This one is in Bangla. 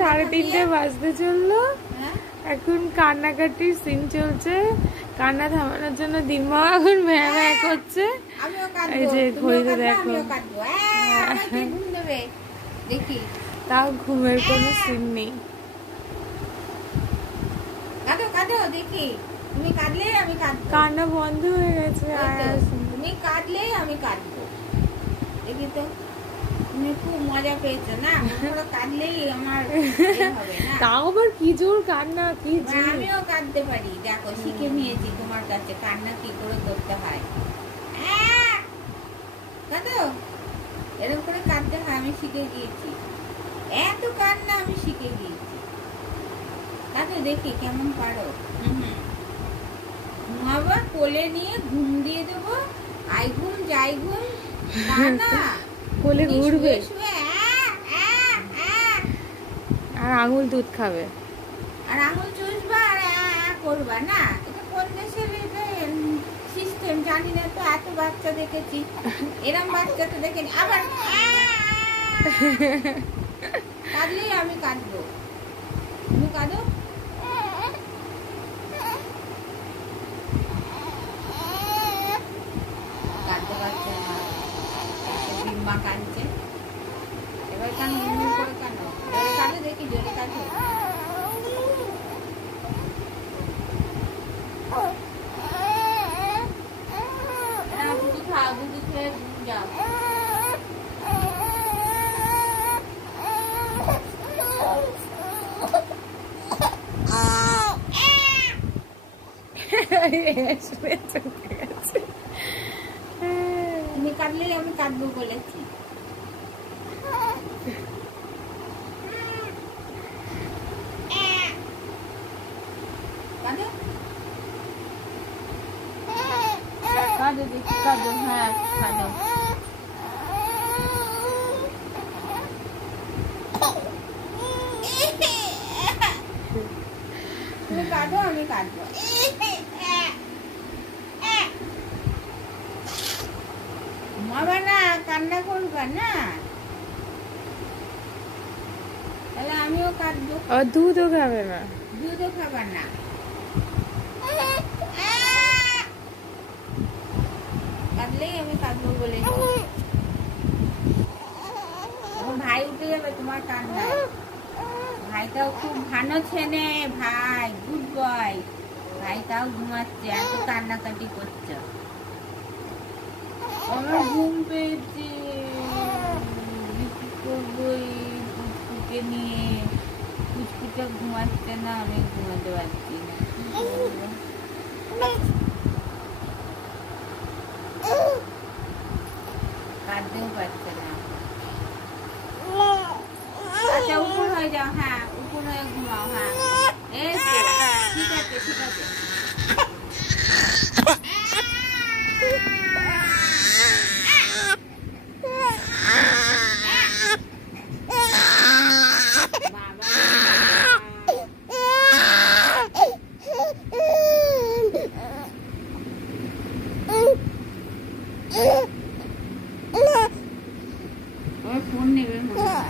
3:30 বাজতে চললো। এখন কান্নাকাটির সিন চলছে। কান্না থামানোর জন্য দিনমা এখন ভ্যা করছে। এই যে ঘড়িতে দেখো, তাও ঘুমের কোনো সিন নেই। তুমি কাঁদলে আমি কাঁদবো, কান্না বন্ধ হয়ে গেছে। তুমি কাঁদলে আমি কাঁদবো। দেখি তো তুমি খুব মজা পেয়েছো না? কাঁদলেই আমার হবে না। তাও আবার কি জোর কান্না, কি জোর। আমিও কাঁদতে পারি, দেখো শিখে নিয়েছি তোমার কাছে কান্না কি করে করতে হয়। কাঁদো, এরকম করে কাঁদতে হয়, আমি শিখে গিয়েছি। এত কান্না আমি শিখে গিয়েছি। কাঁদো, দেখি কেমন পারো। ঘুমাবো, কোলে নিয়ে ঘুম দিয়ে দেবো। আই ঘুম যাই ঘুম, না কোলে ঘুরবে আর আঙুল দুধ খাবে আর আঙুল চুষবা আর করবা না। এটা কোন দেশের সিস্টেম জানি না তো, এত বাচ্চা দেখেছি, এরম বাচ্চা তো দেখেনি। আবার কাঁদলেই আমি কাঁদবো, তুমি কাঁদো। কাঁদতে পারছে না, বিম্মা কাঁদছে। এবার কান করে কাঁদো, জোরে কাঁদো, দেখি জোরে কাঁদো। দুধ খাও, দুধ খেয়ে যাও। তুমি কাঁদলেই আমি কাঁদবো বলেছি। কাঁদো, কাঁদো, দেখি কাঁদো। হ্যাঁ কাঁদো। তুমি কাঁদো, আমি কাঁদবো। ঘুমাবা না, কান্না করবা না, তাহলে আমিও কাঁদবো। আর দুধও খাবে না, দুধও খাবার না। কাঁদলেই আমি কাঁদবো বলেছি। এখন ভাই উঠে যাবে তোমার কান্নায়। ভাইটাও খুব ভালো ছেলে, ভাই গুড বয়। ভাইটাও ঘুমাচ্ছে, এত কান্নাকাটি করছে। আমার ঘুম পেয়েছে, কি করবো পুচকুকে নিয়ে। পুচকুটা ঘুমাচ্ছে না, আমি ঘুমাতে পারছি না। কাঁদতেও পারছে না। আচ্ছা উপর হয়ে যাও, হ্যাঁ উপর হয়ে ঘুমাও। হ্যাঁ এই ঠিক আছে, ঠিক আছে। ফোন নেবে, হ্যাঁ